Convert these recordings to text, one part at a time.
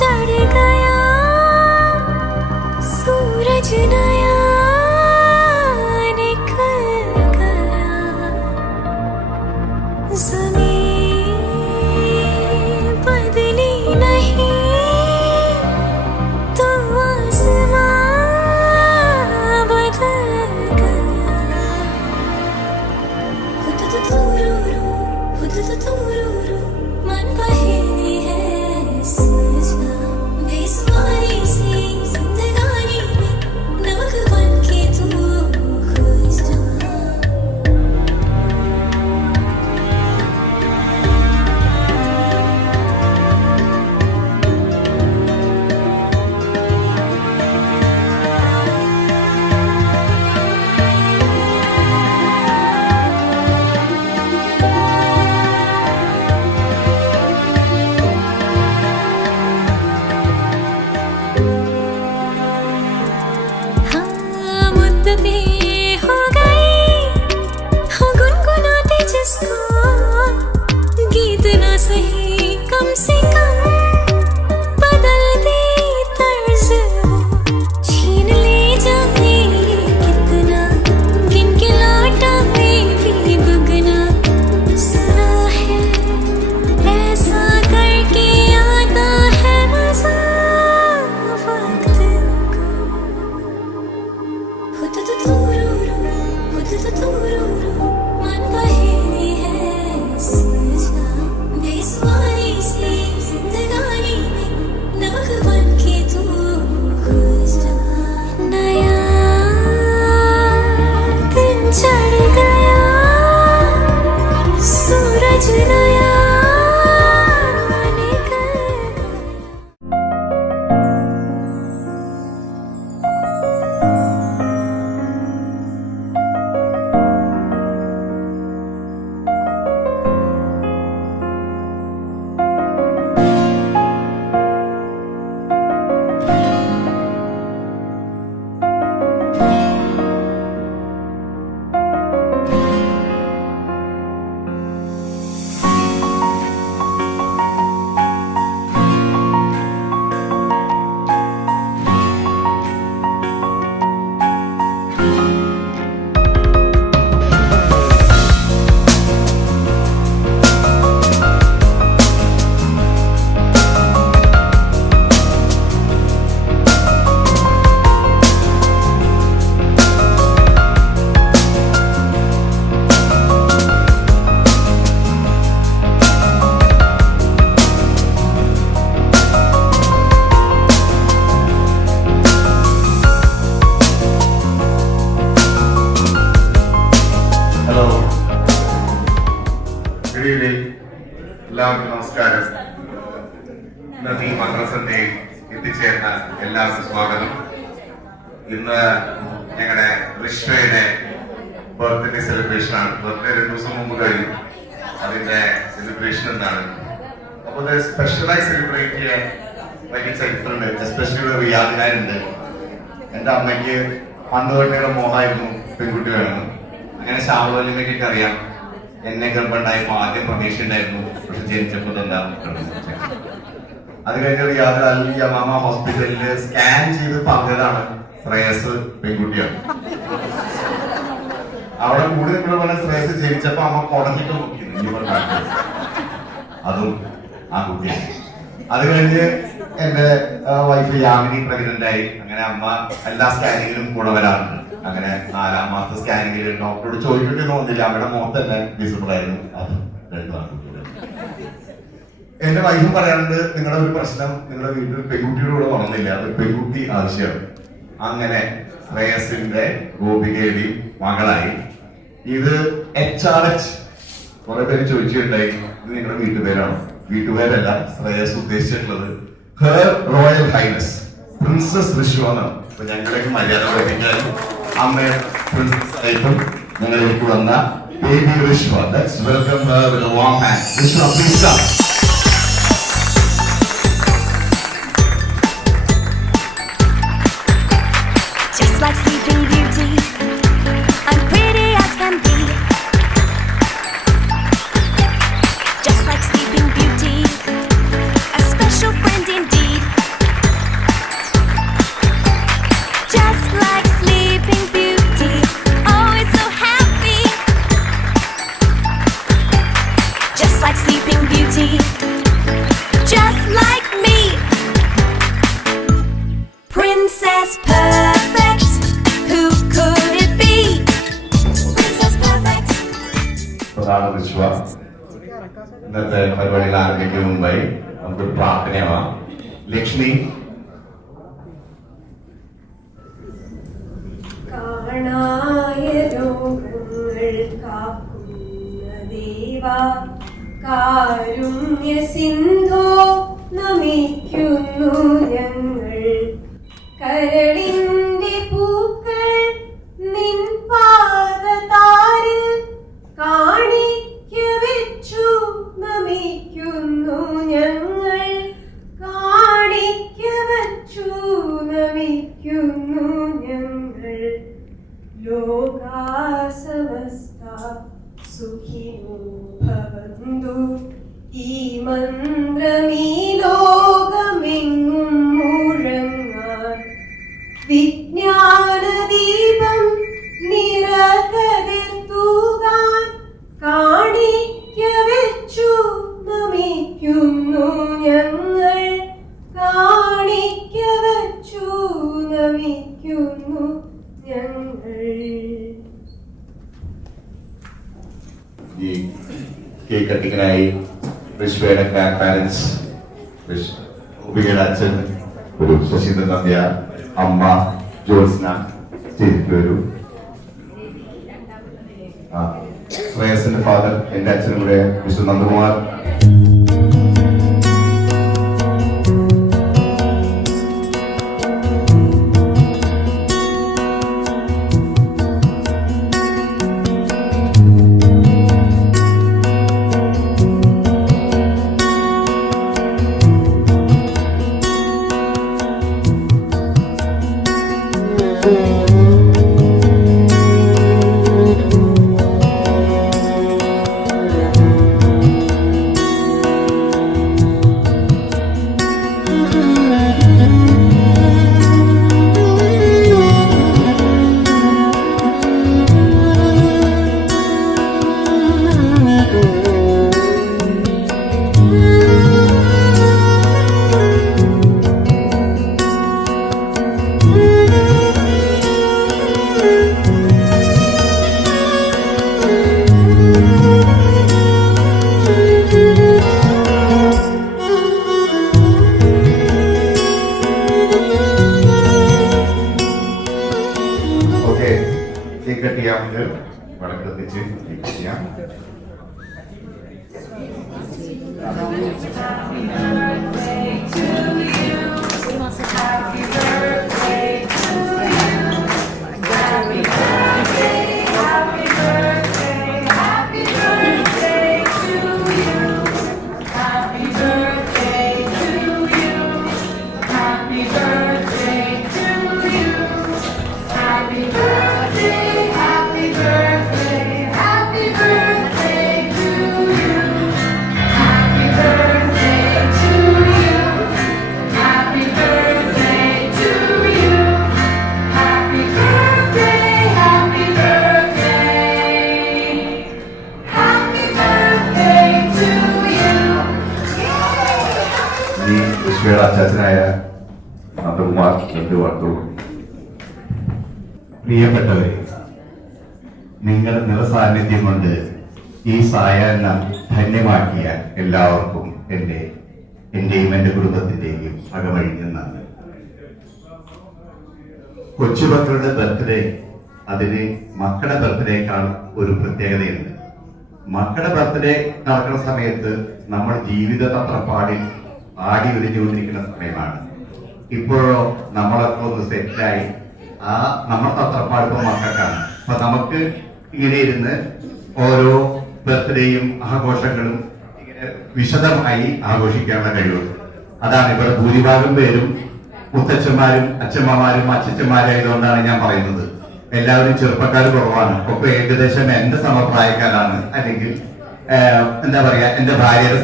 चढ़ गया सूरज नया निकल गया ज़मीन बदली नहीं तो आसमां बदल गया हुदुदुदुरुरु मन पहेली है सजा बेसुमारी सी जिंदगानी में नमक बन के तू खुश जा हो गई हो गुनगुनाते जिसको गीत ना सही कम से कम बदल दे तर्ज वो छीन ले जाए कितना गिन के लौटा में भी दुगना सुना है ऐसा करके आता है मजा वक्त को हुदुदुदुरुरु मन पहेली है सजा बेसुमारी सी जिंदगानी में नमक बन के तू खुश जा नया दिन चढ़ गया सूरज नया निकल गया ഹലോ, ഗുഡ് ഈവനിങ്. എല്ലാവർക്കും നമസ്കാരം. ഇന്നത്തെ ഈ മദ്രസയിൽ എത്തിച്ചേർന്ന എല്ലാവർക്കും സ്വാഗതം. ഇന്ന് ഞങ്ങളുടെ റിഷ്വയുടെ ബർത്ത്ഡേ സെലിബ്രേഷൻ ആണ്. ബർത്ത്ഡേ 2 ദിവസം മുമ്പ് കഴിഞ്ഞു. അതിന്റെ സെലിബ്രേഷൻ എന്താണ്? അപ്പോൾ അത് സ്പെഷ്യലായി സെലിബ്രേറ്റ് ചെയ്യാൻ വലിയ ചരിത്രമുണ്ട്. എസ്പെഷ്യലി റിയാദിനാരുണ്ട്. എൻ്റെ അമ്മയ്ക്ക് പണ്ട് തൊട്ടേയുടെ മോഹമായിരുന്നു പെൺകുട്ടി വേണം. അങ്ങനെ ഷാവുലിനൊക്കെ അറിയാം. എന്നെ ഗർഭമുണ്ടായപ്പോൾ ആദ്യം പ്രതീക്ഷ ഉണ്ടായിരുന്നു, പക്ഷെ ജനിച്ചപ്പോൾ എന്താ. അത് കഴിഞ്ഞ റിയാദിൽ അൽ യമാമ ഹോസ്പിറ്റലിൽ സ്കാൻ ചെയ്ത് പറഞ്ഞതാണ് ശ്രേയസ് പെൺകുട്ടിയാണ്. അവിടെ കൂടി നിങ്ങൾ പറഞ്ഞ ശ്രേയസ് ജനിച്ചപ്പോ അമ്മ കൊടഞ്ഞിട്ട് നോക്കിയിരുന്നു, അതും ആ കുട്ടിയാണ്. അത് കഴിഞ്ഞ് എന്റെ വൈഫ് യാമിനി പ്രഗ്നന്റ് ആയി. അങ്ങനെ അമ്മ എല്ലാ സ്കാനിങ്ങിലും കൂടെ വരാറുണ്ട്. അങ്ങനെ 4-ാം മാസത്തെ സ്കാനിങ്ങിൽ ഡോക്ടറോട് ചോദിക്കേണ്ടി തോന്നില്ല, അവിടെ മുഖത്തന്നെ വിസിബിൾ ആയിരുന്നു. അത് 2 ആൺകുട്ടികൾ. എന്റെ വൈഫും പറയാറുണ്ട്, നിങ്ങളുടെ ഒരു പ്രശ്നം നിങ്ങളുടെ വീട്ടിൽ പെൺകുട്ടിയുടെ കൂടെ വളർന്നില്ല, ഒരു പെൺകുട്ടി ആവശ്യമാണ്. അങ്ങനെ ശ്രേയസിന്റെ ഗോപികയുടെയും മകളായി. ഇത് HRH. കുറെ പേര് ചോദിച്ചിട്ടുണ്ടായി, ഇത് നിങ്ങളുടെ വീട്ടുപേരാണോ? വീട്ടുപേരല്ല, ശ്രേയസ് ഉദ്ദേശിച്ചിട്ടുള്ളത് her royal highness princess Rishva എന്നാണ്. അപ്പൊ ഞങ്ങളേക്ക് മര്യാദ പഠിപ്പിക്കാനും അമ്മയെ പ്രിൻസസ് ആയിട്ടും ഞങ്ങളിലേക്ക് വന്ന baby റിഷ്വ. Let's welcome her with a warm hand. Rishwa, please come. Just like Sleeping Beauty, I'm pretty as can be. Just like Sleeping Beauty, a special friend indeed. ഇന്നത്തെ പരിപാടികൾ ആരംഭിക്കുന്ന മുമ്പായി നമുക്കൊരു പ്രാർത്ഥനയാവാം. ലക്ഷ്മി കാണായ രോഗങ്ങൾ കാക്കുന്ന ദേവാ, കാരുണ്യ സിന്ധോ നമിക്കുന്നു ഞങ്ങൾ. കരളിന്റെ പൂക്കൾ നിൻ പാദതാരിൽ കാണിക്ക വെച്ചു നമിക്കുന്നു ഞങ്ങൾ. കാണിക്ക വച്ചു നമിക്കുന്നു ഞങ്ങൾ. ലോകാ സമസ്ത സുഖിനോ ഭവന്തു. ഈ മന്ത്രമീ ലോകമെങ്ങും മുഴങ്ങാൻ. വിജ്ഞാനദീപം നിറകതിർ തൂകാൻ. കാണിക്ക വെച്ചു നമിക്കുന്നു ഞങ്ങൾ. കാണിക്ക വച്ചു നമിക്കുന്നു ഞങ്ങൾ. ഈ കേക്ക് കട്ടിങ്ങിനായി വിശ്വയുടെ ഗ്രാൻഡ് പാരന്റ്സ്, ഉപയുടെ അച്ഛൻ ഒരു ശശീന്ദ്രൻ നമ്പ്യ, അമ്മ ജോത്സ്ന സ്റ്റേജിലേക്ക് വരൂ. ശ്രേയസിന്റെ ഫാദർ എന്റെ അച്ഛനും കൂടെ മിസ്റ്റർ നന്ദകുമാർ. കേക്ക് കട്ട് ചെയ്യാമെങ്കിൽ വടക്ക് എത്തിച്ച് കേക്ക് ചെയ്യാം. വിശ്വയുടെ അച്ചാച്ചനായ നന്ദകുമാർ രണ്ട് വാർത്തകൾ. പ്രിയപ്പെട്ടവരെ, നിങ്ങളുടെ നിറസാന്നിധ്യം കൊണ്ട് ഈ സായാഹ്നം ധന്യമാക്കിയ എല്ലാവർക്കും എന്റെയും എന്റെ കുടുംബത്തിന്റെയും അകമഴിഞ്ഞ നന്ദി. കൊച്ചുമക്കളുടെ ബർത്ത്ഡേ, അതിന് മക്കളുടെ ബർത്ത്ഡേക്കാൾ ഒരു പ്രത്യേകതയുണ്ട്. മക്കളുടെ ബർത്ത്ഡേ നടക്കുന്ന സമയത്ത് നമ്മൾ ജീവിത തത്രപ്പാടിൽ ആടി ഉരിഞ്ഞുകൊണ്ടിരിക്കുന്ന സമയമാണ്. ഇപ്പോഴോ നമ്മളൊക്കെ ഒന്ന് സെറ്റായി ആ നമ്മുടെ തത്രപ്പാട് ഇപ്പൊ മക്കൾക്കാണ്. അപ്പൊ നമുക്ക് ഇങ്ങനെ ഇരുന്ന് ഓരോ ബർത്ത്ഡേയും ആഘോഷങ്ങളും ഇങ്ങനെ വിശദമായി ആഘോഷിക്കാനുള്ള കഴിവുണ്ട്. അതാണ് ഇവിടെ ഭൂരിഭാഗം പേരും മുത്തച്ഛന്മാരും അച്ഛമ്മമാരും അച്ഛച്ചന്മാരായതുകൊണ്ടാണ് ഞാൻ പറയുന്നത്. എല്ലാവരും ചെറുപ്പക്കാർ കുറവാണ്. ഒക്കെ ഏകദേശം എന്റെ സമപ്രായക്കാരാണ്, അല്ലെങ്കിൽ എന്താ പറയാ എന്റെ ഭാര്യയുടെ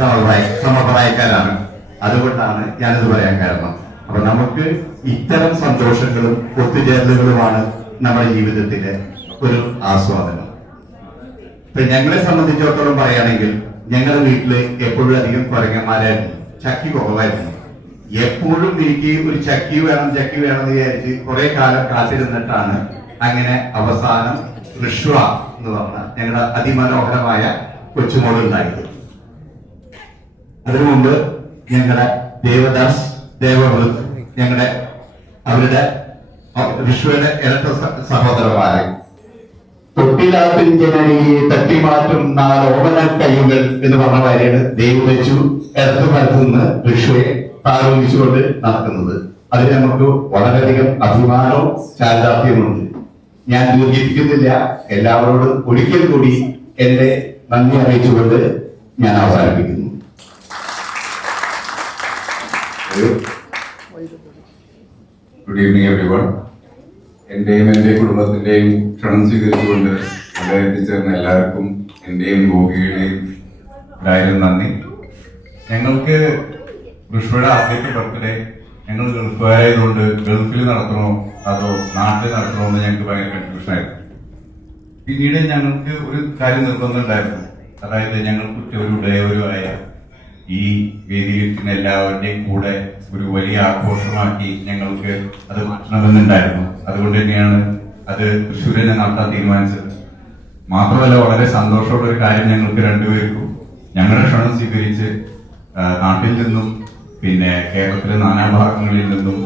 സമപ്രായക്കാരാണ്. അതുകൊണ്ടാണ് ഞാനിത് പറയാൻ കാരണം. അപ്പൊ നമുക്ക് ഇത്തരം സന്തോഷങ്ങളും ഒത്തുചേരലുകളുമാണ് നമ്മുടെ ജീവിതത്തിലെ ഒരു ആസ്വാദനം. ഇപ്പൊ ഞങ്ങളെ സംബന്ധിച്ചിടത്തോളം പറയുകയാണെങ്കിൽ ഞങ്ങളുടെ വീട്ടില് എപ്പോഴും അധികം കുരങ്ങന്മാരായിരുന്നു, ചക്കി കുറവായിരുന്നു. എപ്പോഴും എനിക്ക് ഒരു ചക്കി വേണം എന്ന് വിചാരിച്ച് കുറെ കാലം കാത്തിരുന്നിട്ടാണ് അങ്ങനെ അവസാനം ഋഷ്വ എന്ന് പറഞ്ഞ ഞങ്ങളുടെ അതിമനോഹരമായ കൊച്ചുമോളുണ്ടായത്. അതിനു മുമ്പ് ഞങ്ങളുടെ ദേവദാസ് ദേവവൃത് അവരുടെ വിശ്വയുടെ ഇരട്ട സഹോദരന്മാരെ തൊട്ടിലാപ്പിഞ്ചനരിയെ തട്ടിമാറ്റും നാലോമന കൈകൾ എന്ന് പറഞ്ഞ കാര്യമാണ് ദൈവം വെച്ചു ഇടത്തു വലത്തു നിന്ന് വിശ്വയെ താലോചിച്ചുകൊണ്ട് നടക്കുന്നത്. അതിൽ നമുക്ക് വളരെയധികം അഭിമാനവും ചാരിതാർത്ഥ്യമുണ്ട്. ഞാൻ ദീർഘിപ്പിക്കുന്നില്ല. എല്ലാവരോടും ഒരിക്കൽ കൂടി എന്റെ നന്ദി അറിയിച്ചുകൊണ്ട് ഞാൻ അവസാനിപ്പിക്കുന്നു. Good evening everyone. എന്റെയും എന്റെ കുടുംബത്തിന്റെയും ക്ഷണം സ്വീകരിച്ചുകൊണ്ട് ഇവിടെ എത്തിച്ചേർന്ന എല്ലാവർക്കും എന്റെയും ഗോപിയുടെയും ഒരായിരം നന്ദി. ഞങ്ങൾക്ക് ഋഷയുടെ ആദ്യത്തെ ബർത്ത്ഡേ ഞങ്ങൾ ഗൾഫുകാരായതുകൊണ്ട് ഗൾഫിൽ നടത്തണോ അതോ നാട്ടിൽ നടത്തണോ എന്ന് ഞങ്ങൾക്ക് ഭയങ്കര കൺഫ്യൂഷൻ ആയിരുന്നു. പിന്നീട് ഞങ്ങൾക്ക് ഒരു കാര്യം നിർബന്ധം ഉണ്ടായിരുന്നു. അതായത് ഞങ്ങൾക്ക് ഒരു ഡയവരുമായ ഈ വേദിയിൽ എല്ലാവരുടെയും കൂടെ ഒരു വലിയ ആഘോഷമാക്കി ഞങ്ങൾക്ക് അത് മാറ്റണമെന്നുണ്ടായിരുന്നു. അതുകൊണ്ട് തന്നെയാണ് അത് തൃശ്ശൂരിൽ നടത്താൻ തീരുമാനിച്ചത്. മാത്രമല്ല, വളരെ സന്തോഷമുള്ള ഒരു കാര്യം ഞങ്ങൾക്ക് രണ്ടുപേർക്കും ഞങ്ങളുടെ ക്ഷണം സ്വീകരിച്ച് നാട്ടിൽ നിന്നും പിന്നെ കേരളത്തിലെ നാനാഭാഗങ്ങളിൽ നിന്നും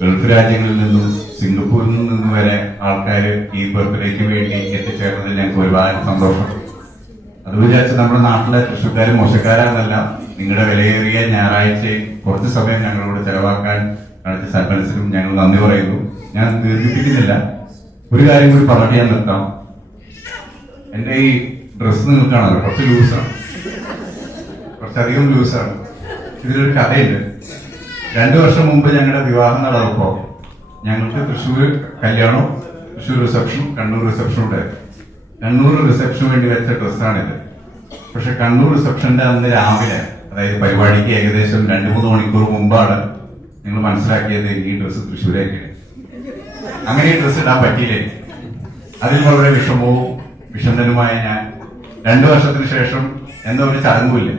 ഗൾഫ് രാജ്യങ്ങളിൽ നിന്നും സിംഗപ്പൂരിൽ നിന്നും വരെ ആൾക്കാർ ഈ ബർത്ത്ഡേക്ക് വേണ്ടി എത്തിച്ചേർന്നതിൽ ഞങ്ങൾക്ക് ഒരുപാട് സന്തോഷം. അത് വിചാരിച്ച് നമ്മുടെ നാട്ടിലെ തൃശ്ശൂർക്കാർ മോശക്കാരാണെന്നല്ല, നിങ്ങളുടെ വിലയേറിയ ഞായറാഴ്ചയും കുറച്ച് സമയം ഞങ്ങളോട് ചെലവാക്കാൻ കാണിച്ച സൽമനസിനും ഞങ്ങൾ നന്ദി പറയുന്നു. ഞാൻ ദീർഘിപ്പിക്കുന്നില്ല. ഒരു കാര്യം കൂടി പറഞ്ഞിട്ട് ഞാൻ നിർത്താം. എന്റെ ഈ ഡ്രസ്സ് നിങ്ങൾക്കാണല്ലോ കുറച്ച് ലൂസാണ്, കുറച്ചധികം ലൂസാണ്. ഇതിലൊരു കഥയുണ്ട്. 2 വർഷം മുമ്പ് ഞങ്ങളുടെ വിവാഹം നടന്നപ്പോ ഞങ്ങൾക്ക് തൃശ്ശൂർ കല്യാണവും തൃശ്ശൂർ റിസപ്ഷനും കണ്ണൂർ റിസപ്ഷനും ഉണ്ടായിരുന്നു. കണ്ണൂർ റിസപ്ഷന് വേണ്ടി വെച്ച ഡ്രസ്സാണിത്. പക്ഷെ കണ്ണൂർ റിസപ്ഷന്റെ അന്ന് രാവിലെ, അതായത് പരിപാടിക്ക് ഏകദേശം 2-3 മണിക്കൂർ മുമ്പാണ് നിങ്ങൾ മനസ്സിലാക്കിയത് ഈ ഡ്രസ്സ് തൃശ്ശൂരേക്കാണ്. അങ്ങനെ ഈ ഡ്രസ്സ് ഇടാൻ പറ്റിയില്ലേ. അതിൽ വളരെ വിഷമനുമായ ഞാൻ 2 വർഷത്തിന് ശേഷം എന്താ ഒരു ചടങ്ങുമില്ല.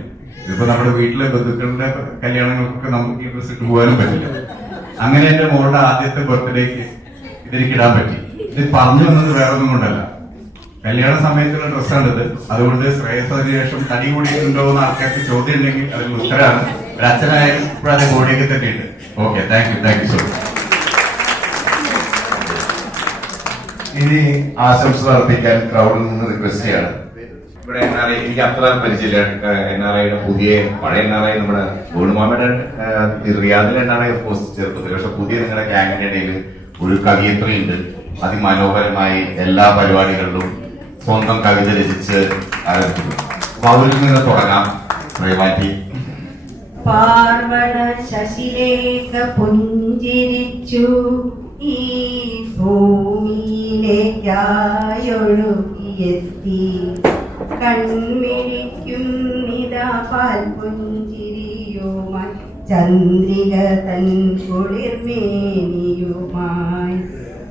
ഇതിപ്പോ നമ്മുടെ വീട്ടിലെ ബന്ധുക്കളുടെ കല്യാണങ്ങൾക്കൊക്കെ നമുക്ക് ഈ ഡ്രസ്സ് ഇട്ട് പോകാനും പറ്റില്ല. അങ്ങനെ എന്റെ മോളുടെ ആദ്യത്തെ ബർത്ത്ഡേക്ക് ഇതെനിക്ക് ഇടാൻ പറ്റി. ഇത് പറഞ്ഞു വന്നത് വേറെ ഒന്നും കൊണ്ടല്ല, കല്യാണ സമയത്തുള്ള ഡ്രസ്സാണിത്. അതുകൊണ്ട് ശ്രേയസിന് ശേഷം തടി കൂടിയിട്ടുണ്ടോ എന്ന് ആൾക്കാർക്ക് ചോദ്യം ഉണ്ടെങ്കിൽ അതിൽ ഉത്തരമാണ്. ഒരു അച്ഛനായാലും ഇപ്പോഴത്തെ ബോഡിയൊക്കെ തന്നെയുണ്ട്. Okay, thank you so much. ഇനി ആശംസ അർപ്പിക്കാൻ ക്രൗഡിൽ നിന്ന് റിക്വസ്റ്റ് ചെയ്യാണ്. ഇവിടെ NRI എനിക്ക് അത്ര പരിചയമില്ല. NRIയുടെ പഴയ NRI നമ്മുടെ ഗോൾമാമയുടെ റിയാദിൽ NRI പോസ്റ്റ് ചേർത്തത്. പക്ഷെ പുതിയ നിങ്ങളുടെ ഗ്യാങ്ങിന്റെ ഇടയിൽ ഒരു കവിയത്രിയുണ്ട്. അതിമനോഹരമായി എല്ലാ പരിപാടികളിലും സ്വന്തം കവിത രചിച്ച് ആരംഭിക്കുന്നു. അപ്പൊ അവരിൽ നിന്ന് തുടങ്ങാം. പ്രേമാറ്റി. പാർവണ ശശിരേഖ പുഞ്ചിരിച്ചു ഈ ഭൂമിയിലേക്കായൊഴുകിയെത്തി കൺമിഴിക്കും നിതാ പാൽ പുഞ്ചിരിയുമായി ചന്ദ്രിക തൻ കുളിർമേനിയുമായി.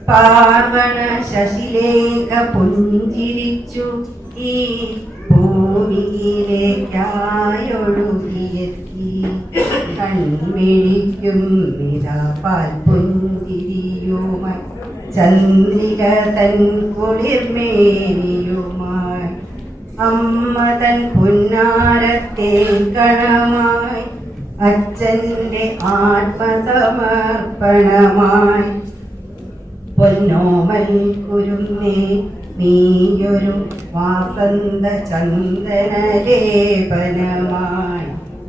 പാർവണ ശശിലേഖ പുഞ്ചിരിച്ചു ഈ ഭൂമിയിലേക്കായൊഴുകിയെത്തി കൺമിഴിക്കും നിതാ പാൽ പുഞ്ചിരിയുമായി ചന്ദ്രിക തൻ കുളിർമേനിയുമായി. അമ്മ തൻ പുന്നാരത്തെ കണമായി അച്ഛന്റെ ആത്മസമർപ്പണമായി പൊന്നോമൽ കുരുന്നേ നീയൊരു വാസന്ത ചന്ദനലേപനമായി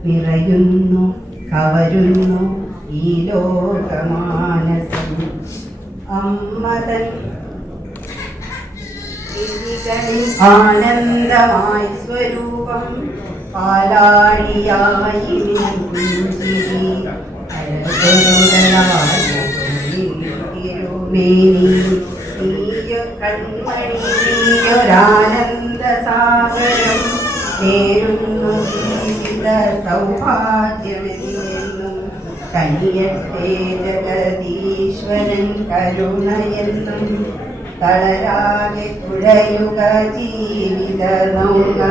നിറയുന്നു കവരുന്നു ഈ ലോകമാനസം. അമ്മതൻ ആനന്ദമായി സ്വരൂപം പാലാഴിയായി കൺമണിയൊരാനന്ദ സാഗരം നേരുന്നു ജീവിത സൗഭാഗ്യമെന്നും കനിയട്ടെ ജഗദീശ്വരൻ കരുണയെന്നും തളരാതെ കുഴയുക ജീവിത നൗക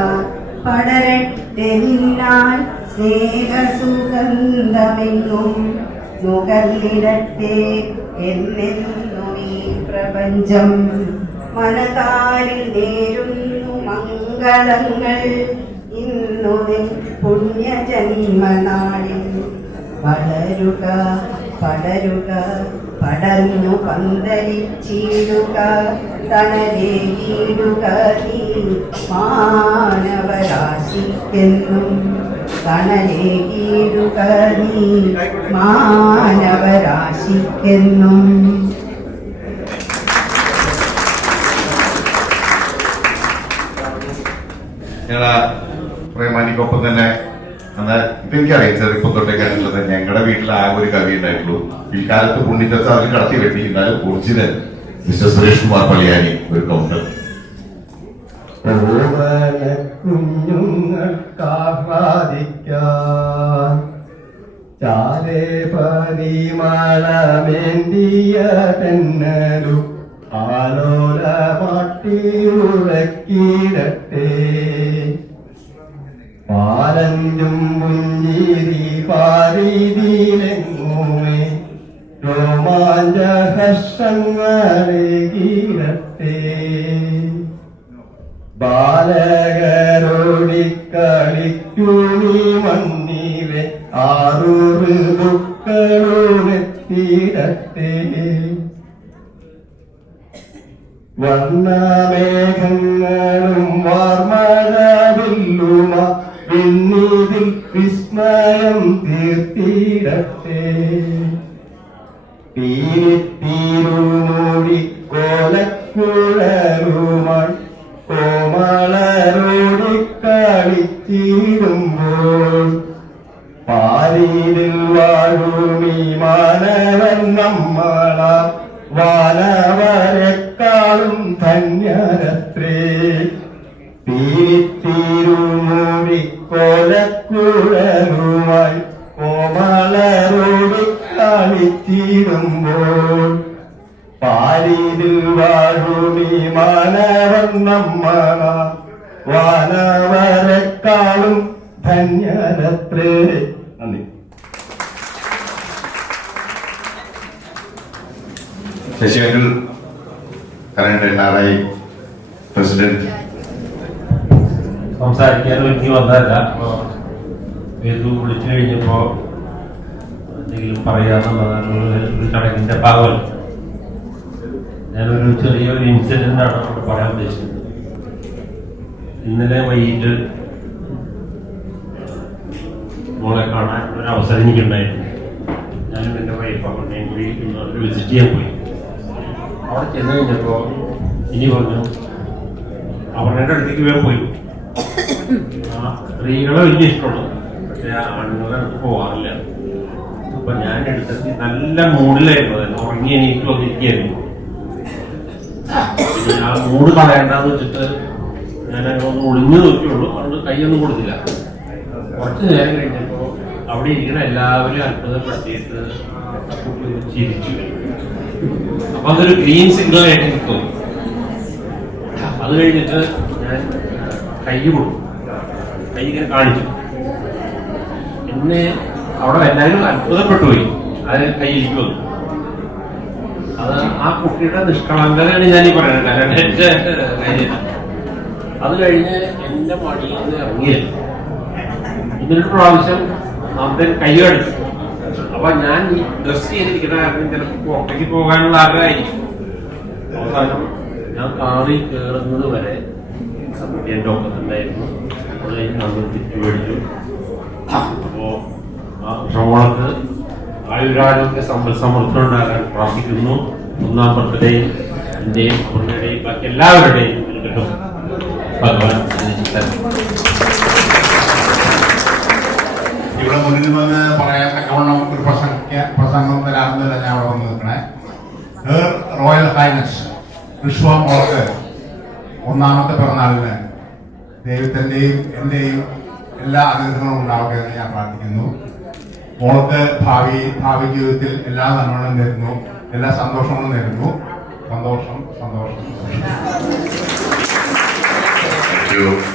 പടരട്ടെ നിന്നാൽ സ്നേഹസുഗന്ധമെങ്ങും നുകർന്നിടട്ടെ എന്നെന്നും ഈ പ്രപഞ്ചം. മനതാരിൽ നേരുന്നു മംഗളങ്ങൾ ഇന്ന് നിൻ പുണ്യജന്മനാളിൽ വളരുക പടരുക പടർന്നു പന്തലിച്ചിടുക തണലേകിടുക നീ മാനവരാശിക്കെന്നും തണലേകിടുക നീ മാനവരാശിക്കെന്നും. ഞങ്ങളെ പ്രേമാനിക്കൊപ്പം തന്നെ ഇതെനിക്കറിയാം ചെറുപ്പം തൊട്ടേ കേട്ടിട്ടുള്ളത് ഞങ്ങളുടെ വീട്ടിൽ ആ ഒരു കവി ഉണ്ടായിട്ടുള്ളൂ. പിൽക്കാലത്ത് പുണ്യച്ച അതിൽ കടത്തി വെട്ടി. എന്നാലും ഒറിജിനൽ മിസ്റ്റർ സുരേഷ് കുമാർ പള്ളിയാനി ഒരു കൗണ്ടർ. കുഞ്ഞുങ്ങൾക്കാഹ്ലാദിക്കാൻ ചാരേ പരിമളമേന്തിയ തെന്നലു ആലോല മാട്ടി ഉറക്കിടട്ടെ പാലഞ്ചും പുഞ്ചിരി പാരീതിയിലെങ്ങുമേ രോമാഞ്ച ഹർഷങ്ങളെ കീഴട്ടെ ബാലകരോടിക്കളിക്കൂണി മണ്ണിലെ ആറു ഋതുക്കളുമെത്തിടട്ടെ വർണ്ണമേഘങ്ങളും വാർമഴവില്ലുമ പിന്നീതിൽ വിസ്മയം തീർത്തിടട്ടെ തീരിത്തീരുമൂടി കോലക്കുഴലുമായി കോമളരോടിക്കളിച്ചിടുമ്പോൾ പാരീരിൽ വാഴുമീ മാനവൻ നമ്മള വാനവരെക്കാളും ധന്യരത്രേ തീരിത്തീരുമൂടി കോലക്കുഴലുമായി കോമളരോടിക്കളിച്ചിടുമ്പോൾ പാരീരിൽ വാഴുമീ മാനവൻ നമ്മള വാനവരെക്കാളും ധന്യരത്രേ. നന്ദി. ശശികൽ കറണ്ട് NRI പ്രസിഡന്റ് സംസാരിക്കാൻ ഒരുങ്ങി വന്നതല്ല. വേദു വിളിച്ചു കഴിഞ്ഞപ്പോൾ എന്തെങ്കിലും പറയാന്നുള്ളതാണ് ഒരു ചടങ്ങിന്റെ ഭാഗമല്ല. ഞാനൊരു ചെറിയൊരു ഇൻസിഡന്റാണ് അവിടെ പറയാൻ ഉദ്ദേശിക്കുന്നത്. ഇന്നലെ വൈകിട്ട് മോളെ കാണാൻ ഒരു അവസരം എനിക്കുണ്ടായിരുന്നു. ഞാനും എൻ്റെ വൈഫ് അവരുടെയും കൂടി വിസിറ്റ് ചെയ്യാൻ പോയി. അവിടെ ചെന്ന് കഴിഞ്ഞപ്പോൾ ഇനി പറഞ്ഞു അവരുടെ അടുത്തേക്ക് വേറെ പോയി. ആ സ്ത്രീകളെ വലിയ ഇഷ്ടമുള്ളൂ, പക്ഷെ ആണുങ്ങളുടെ അടുത്ത് പോകാറില്ല. അപ്പൊ ഞാൻ എടുത്തെത്തി നല്ല മൂഡിലായിരുന്നു. തന്നെ ഉറങ്ങി എണീറ്റ് വന്നിരിക്കുകയായിരുന്നു. പിന്നെ ആ മൂഡ് കളയണ്ടെന്ന് വെച്ചിട്ട് ഞാൻ ഒന്ന് ഒളിഞ്ഞു നോക്കിയുള്ളൂ. അതുകൊണ്ട് കൈയൊന്നും കൊടുത്തില്ല. കുറച്ച് നേരം കഴിഞ്ഞപ്പോൾ അവിടെ ഇരിക്കുന്ന എല്ലാവരും അത്ഭുതപ്പെടുത്തിയിട്ട് ചിരിച്ചു. അപ്പൊ അതൊരു ഗ്രീൻ സിഗ്നൽ ആയിട്ട് എനിക്ക് തോന്നി. അത് കഴിഞ്ഞിട്ട് ഞാൻ കൈ കൊടുത്തു. കൈ ഇങ്ങനെ കാണിച്ചു. എന്നെ അവിടെ എല്ലാവരും അത്ഭുതപ്പെട്ടു പോയി. അത് കൈയിലേക്ക് വന്നു. അത് ആ കുട്ടിയുടെ നിഷ്കളങ്കതയാണ് ഞാനീ പറയുന്നത്. കാരണം എന്റെ കാര്യം അത് കഴിഞ്ഞ് എന്റെ മടിയിൽ നിന്ന് ഇറങ്ങിയത് ഇതിനൊരു പ്രാവശ്യം നമ്മുടെ കൈയടിച്ചു. അപ്പൊ ഞാൻ ഈ ഡ്രസ് ചെയ്തിരിക്കുന്ന കാരണം ചിലപ്പോൾ പുറത്തേക്ക് പോകാനുള്ള ആഗ്രഹമായിരിക്കും. അവസാനം ഞാൻ കാറിൽ കയറുന്നത് വരെ കുട്ടി എൻ്റെ ഒപ്പത്തുണ്ടായിരുന്നു. അത് കഴിഞ്ഞ് നമ്മൾ തിരിച്ചു മേടിച്ചു. അപ്പോ ആ ശ്രമണക്ക് ആയുരാരോഗ്യ സമൃദ്ധം ഉണ്ടാകാൻ പ്രാർത്ഥിക്കുന്നു. 1-ാം ബർത്ത്ഡേ എന്റെയും അവരുടെയും ബാക്കി എല്ലാവരുടെയും കിട്ടും. ഭഗവാൻ ഇവിടെ മുന്നിൽ വന്ന് പറയാൻ തക്കവണ്ണം ഒരു പ്രസംഗം തരാമെന്നല്ല ഞാൻ അവിടെ വന്ന് നിൽക്കണേ. റോയൽ ഹൈനസ് വിശ്വ മോൾക്ക് 1-ാമത്തെ പിറന്നാളിന് ദൈവത്തിന്റെയും എന്റെയും എല്ലാ അനുഗ്രഹങ്ങളും ഉണ്ടാവട്ടെ എന്ന് ഞാൻ പ്രാർത്ഥിക്കുന്നു. മോൾക്ക് ഭാവി ജീവിതത്തിൽ എല്ലാ നന്മകളും നേരുന്നു, എല്ലാ സന്തോഷങ്ങളും നേരുന്നു. സന്തോഷം സന്തോഷം സന്തോഷം.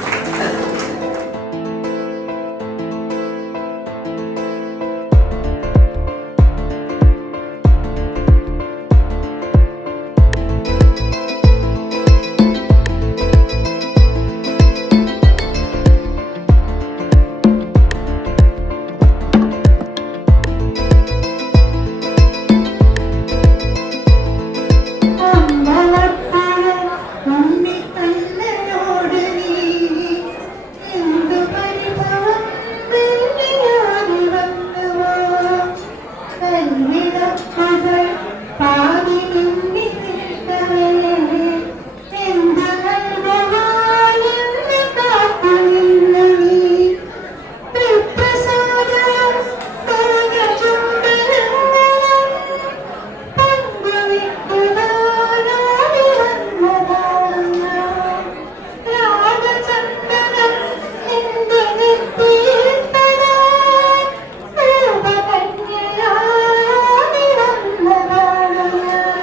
നിന്നിടപ്പുകൾ പാടി നിന്നി നിൽക്കവേ എന്ത് നൽകുവാനെന്ന് കാത്തു നിന്ന നീ പ്രസാദം തോന്ന ചുംബനങ്ങളും പങ്കുവെക്കുവാനായി വന്നതാണ് രാഗചന്ദനം നിന്റെ നെറ്റിയിൽ തൊടാൻ രൂപകന്യയായി വന്നതാണ് ഞാൻ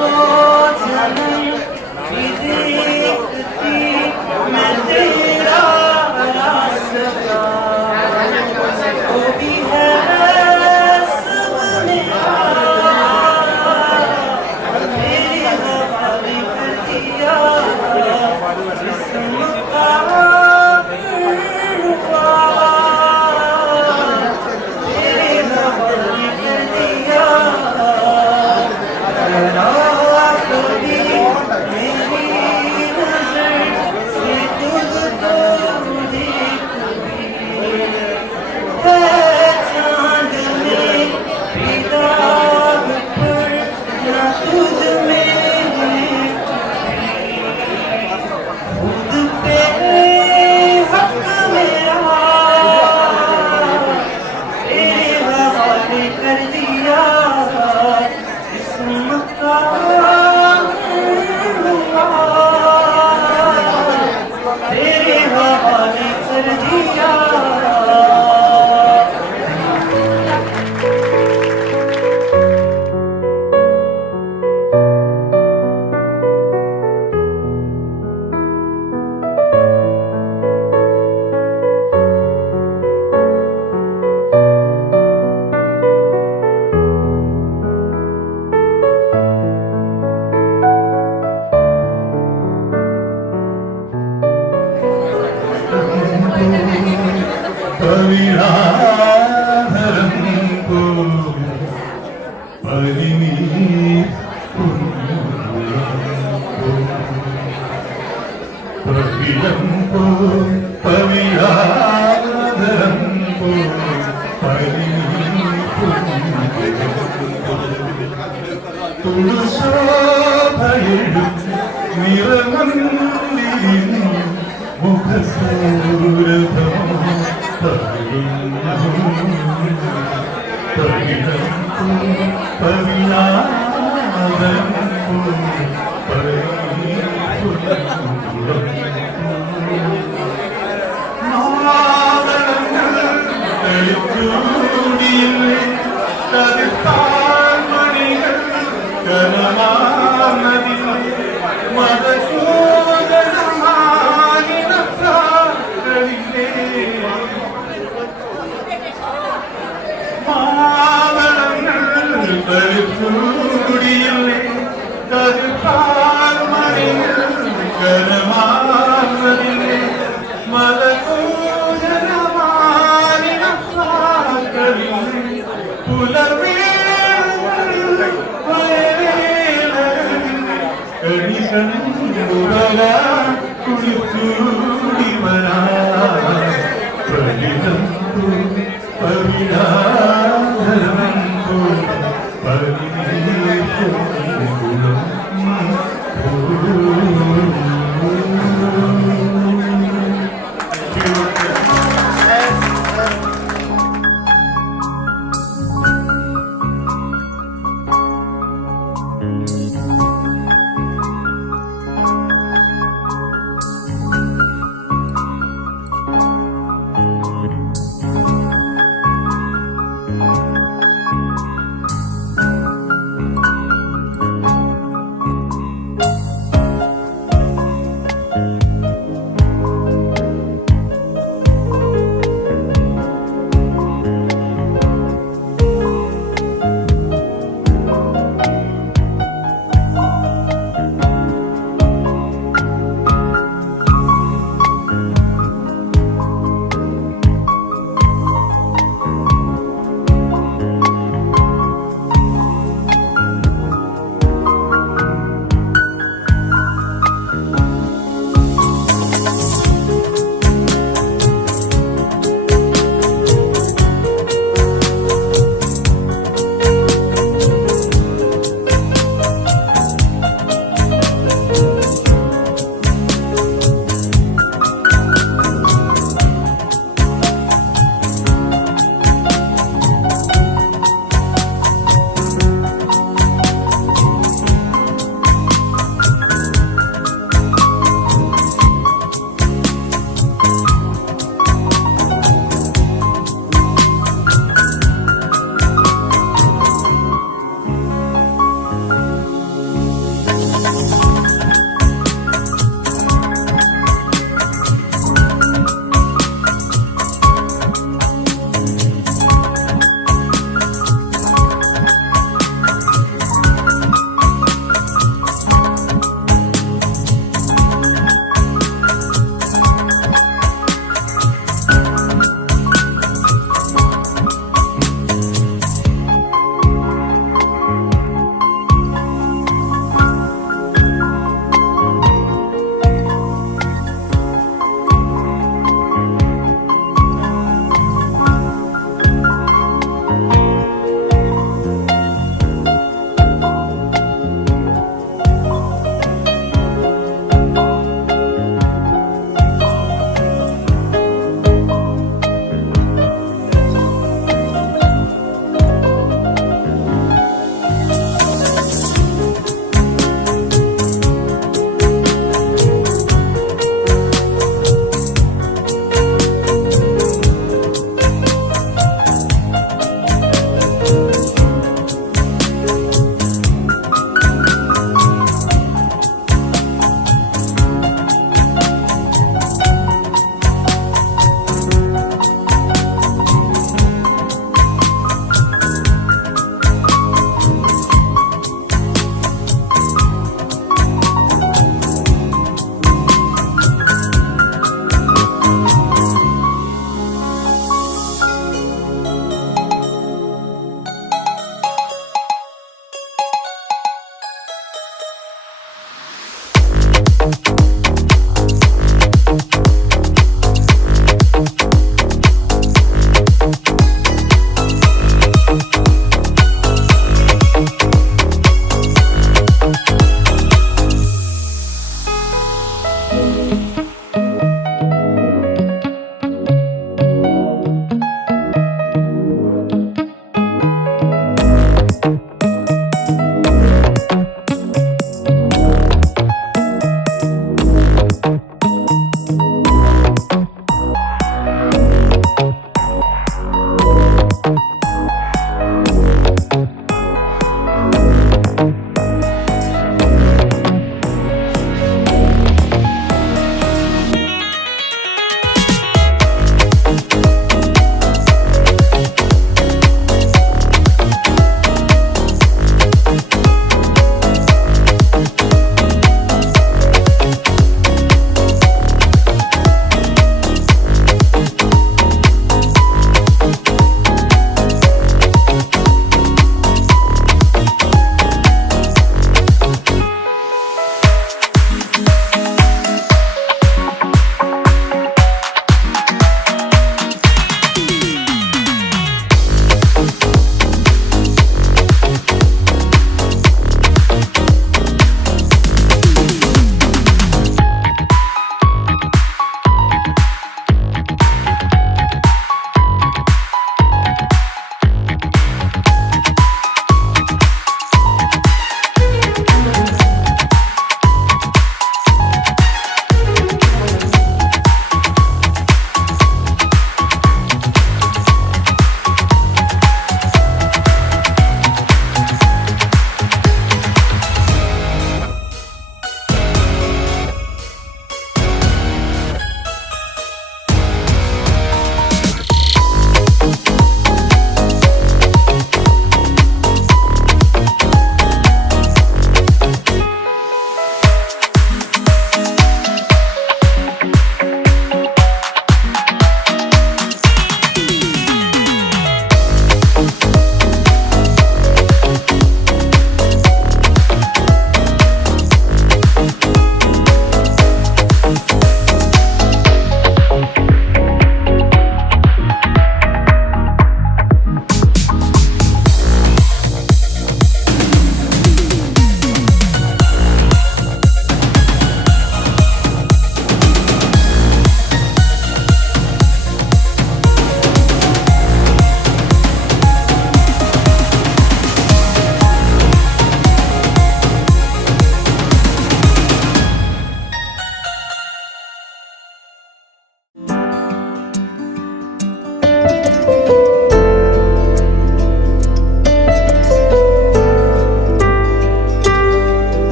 Kali